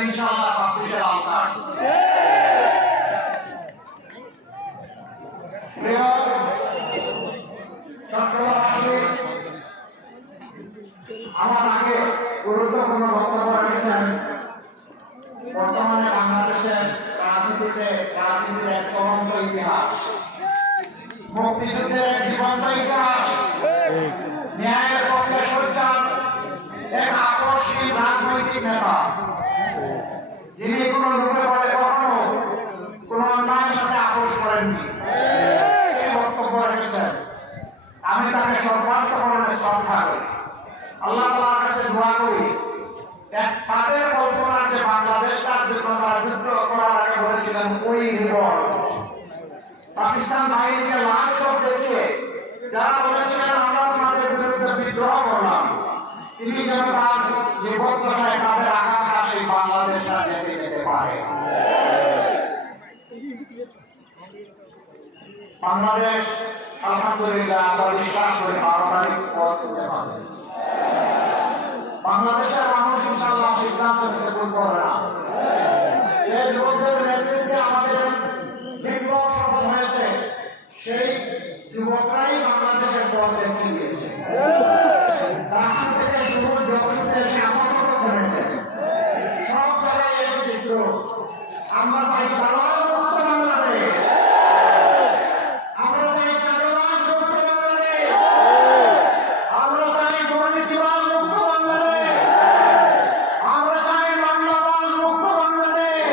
জন্য ইনশাআল্লাহ ছাব্বিশের আওতার আমার আগে গুরুত্বপূর্ণ বক্তব্য রেখেছেন। বর্তমানে বাংলাদেশের রাজনীতিতে, রাজনীতির এক চলন্ত ইতিহাস। মুক্তিযুদ্ধের এক জীবন্ত ইতিহাস। ন্যায়ের পক্ষে সোচ্চার এক আকর্ষণীয় রাজনৈতিক নেতা। যিনি কোনো রূপে পড়ে কখনো কোনো অন্যায়ের সাথে আপোষ করেননি। বক্তব্য রেখেছেন। আমি তাকে সর্বান্তকরণে শ্রদ্ধা করি। আল্লাহ তাআলার কাছে দোয়া করি তাদের কল্পনার যে বাংলাদেশ জন্য তারা যুদ্ধ করার আগে বলেছিলেন ওই রিভল্ট পাকিস্তান বাহিনীকে লাল চোখ দেখিয়ে যারা বলেছিলেন, আমরা তোমাদের বিরুদ্ধে বিদ্রোহ করলাম। তিনি যেন তার জীবদ্দশায় তাদের পারে। বাংলাদেশ, আলহামদুলিল্লাহ আমরা বিশ্বাস করি বারো তারিখ পর তুলতে পারবে বাংলাদেশের মানুষ ইনশাল্লাহ সিদ্ধান্ত নিতে ভুল করবে না। এই যুবকদের নেতৃত্বে আমাদের বিপ্লব সফল হয়েছে। সেই যুবকরাই বাংলাদেশের পথ দেখিয়ে দিয়েছে। রাষ্ট্র থেকে শুরু জগৎের সামর্থ্য করেছে সব জায়গায় এই চিত্র আমরা চাই কালার মুক্ত বাংলাদেশ আমরা চাই কালার মুক্ত বাংলাদেশ আমরা চাই দুর্নীতিবাজ মুক্ত বাংলাদেশ আমরা চাই বাংলাবাজ মুক্ত বাংলাদেশ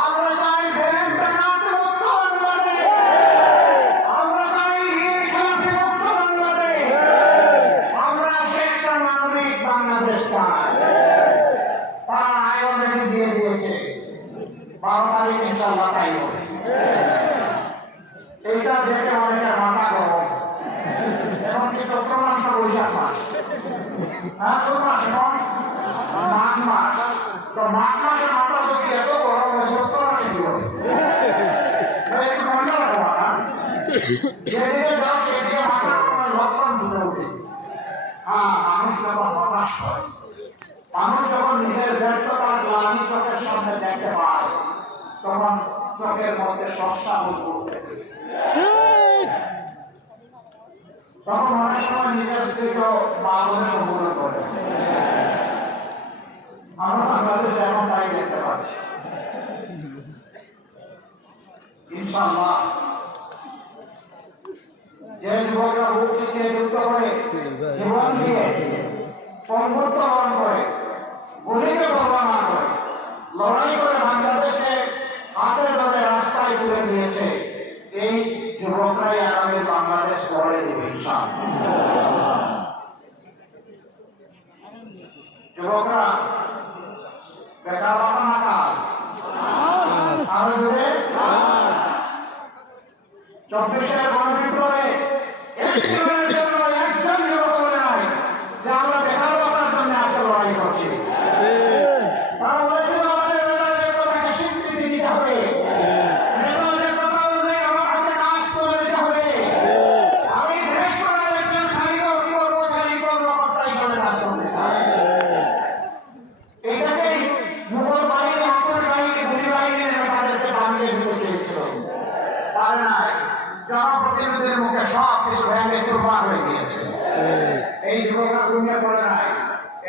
আমরা চাই ব্যাংক ডাকাত মুক্ত বাংলাদেশ আমরা চাই ঋণ খেলাপি মুক্ত বাংলাদেশ আমরা সে একটা নাগরিক বাংলাদেশ চাই তারা আয় অলরেডি দিয়ে দিয়েছে বারো তারিখ তাই হবে এইটা দেখে অনেকের মাথা গরম। এখন কি চৈত্র মাস না বৈশাখ মাস? হ্যাঁ কোন মাস এখন মাঘ মাস। তো মাঘ মাসে মাথা যদি এত গরম হয় চৈত্র মাসে কি হবে? যেদিকে যাও, সেদিকে মাথা লক্ষণ ওঠে হ্যাঁ মানুষ যখন হতাশ হয়, মানুষ যখন নিজের ব্যর্থতার গ্লানি চোখের সামনে দেখতে পায় তখন চোখের মধ্যে বোধ তখন অনেক সময় নিজের স্ত্রীকেও মা বলে সম্বোধন করে। আমরা বাংলাদেশে এখন তাই দেখতে পাচ্ছি। ইনশাল্লাহ যে যুবকরা বুক চিতিয়ে যুদ্ধ করে জীবন দিয়ে পঙ্গুত্ব বরণ করে গুলিকে পরোয়া না করে লড়াই করে বাংলাদেশকে হাতের ধরে রাস্তায় তুলে দিয়েছে এই যুবকরাই আগামী বাংলাদেশ গড়ে দেবে ইনশাআল্লাহ যুবকরা বেকার বাবা কাজ আরও জুড়ে চব্বিশের গণবিপ্লবে একটি দিনের জন্য একজন যুবক বলে নাই যে আমরা বেকার বাবার জন্য আসলে লড়াই করছি তারা বলেছিল আমাদের মেধাদের কথাকে স্বীকৃতি দিতে হবে মেধাদের কথা অনুযায়ী আমার হাতে কাজ পারে নাই জনপ্রতিনিধিদের মুখে সব কিছু ভেঙে চুরমার হয়ে গিয়েছে। এই যুবকরা ঘুমিয়ে পড়ে নাই,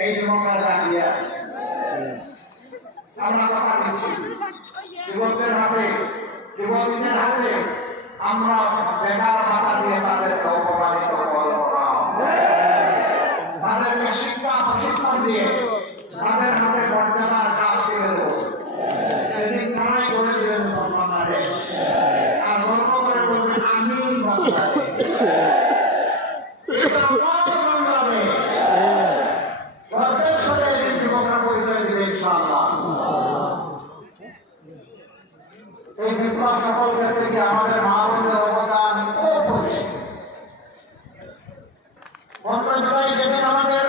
এই যুবকরা দাঁড়িয়ে আছে। আমরা কথা দিচ্ছি, যুবকদের হাতে যুবতীদের হাতে আমরা বেকার ভাতা দিয়ে তাদেরকে অপমানিত করব তাদেরকে শিক্ষা, প্রশিক্ষণ দিয়ে তাদের হাতে মর্যাদার কাজ করে দেবো। সেদিন তারাই গড়ে দিলেন বাংলাদেশ আর গর্ব করে বলবে আমি এই বিপ্লব সফল গিয়ে আমাদের মা বোনদের অবদান অপরিসীম পনেরো জুলাই যেদিন আমাদের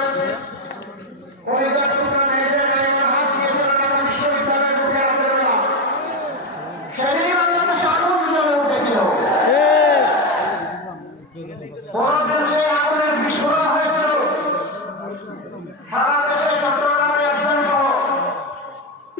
কলিজার টুকরা মেয়েদের গায়ে হাত দিয়েছিল ঢাকা বিশ্ববিদ্যালয়ের বুকে রাতের বেলা সেদিনই বাংলাদেশে আগুন জ্বলে উঠেছিল পরদিন সেই আগুনের বিস্ফোরণ হয়েছিল সারা দেশে চট্টগ্রামে একজন সহ ছয়জন জুলাই যুদ্ধ তাদের জীবন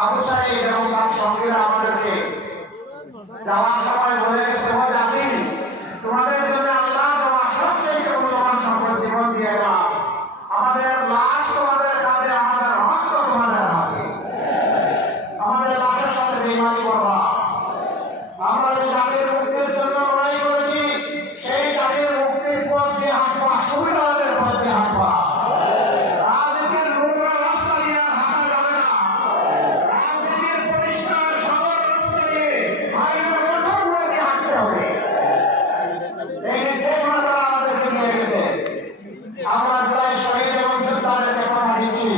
আবু সাইদ এবং তার সঙ্গীরা আমাদেরকে যাওয়ার দিচ্ছি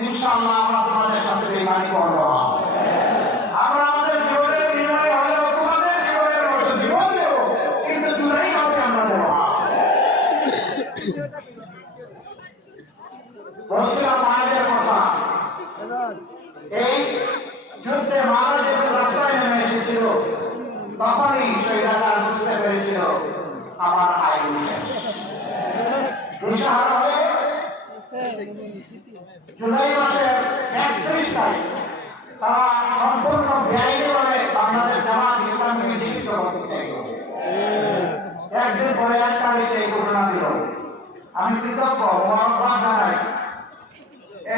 ইনশাআল্লাহ আমরা তোমাদের সাথে বেমানি করব। না আমরা আমাদের জীবনের বিনিময়ে হলেও তোমাদের জীবনের মতো জীবন দেব কিন্তু জুলাই কাউকে আমরা দেবো না বলছিলাম মায়েদের কথা এই যুদ্ধে মারা যেতে রাস্তায় নেমে এসেছিল তখনই শহীদার বুঝতে পেরেছিল আমার আয়ু শেষ দিশাহারা হয়ে জুলাই মাসের একত্রিশ তারিখ তারা সম্পূর্ণ বেআইনিভাবে বাংলাদেশ জামাত ইসলামকে একদিন পরে একটা আমি সেই ঘোষণা দিল। আমি কৃতজ্ঞ জানাই।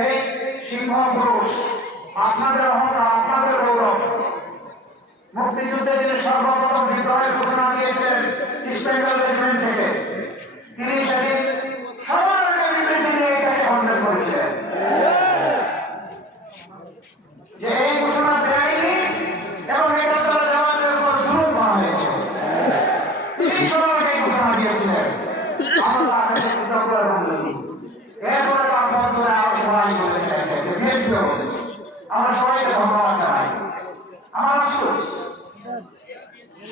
এই সিংহ পুরুষ আপনাদের অহংকার, আপনাদের গৌরব। মুক্তিযুদ্ধে তিনি সর্বপ্রথম বিদ্রোহের ঘোষণা দিয়েছিলেন বেঙ্গল রেজিমেন্ট থেকে তিনি সেদিন সবার আগে বিবৃতি দিয়ে এটাকে খণ্ডন করেছিলেন যে এই ঘোষণা দেয়নি এবং এটা দ্বারা জামাতের উপর জুলুম করা হয়েছে তিনি সবার আগে এই ঘোষণা দিয়েছিলেন আমরা তার কাছে কৃতজ্ঞ এবং ঋণী। এরপরে তার পর ধরে আরও সবাই বলেছে বিএনপিও বলেছে। আমরা সবাইকে ধন্যবাদ জানাই। আমার আফসোস।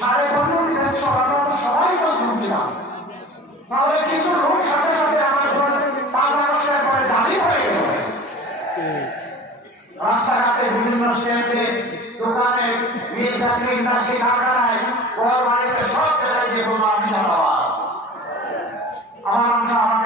সাড়ে পনেরোটি দেশ সাধারণত সবাই তো শুনছিলাম তাহলে কিছু লোক সাথে সাথে আমার পাঁচ আগস্টের পরে দাঁড়ি হয়ে গেল রাস্তাঘাটে বিভিন্ন স্টেশনে দোকানে, মিল ফ্যাক্টরি ইন্ডাস্ট্রি কারখানায়, ঘর বাড়িতে সব জায়গায় যে কোনো আমি ধন্যবাদ আমার অংশ আমার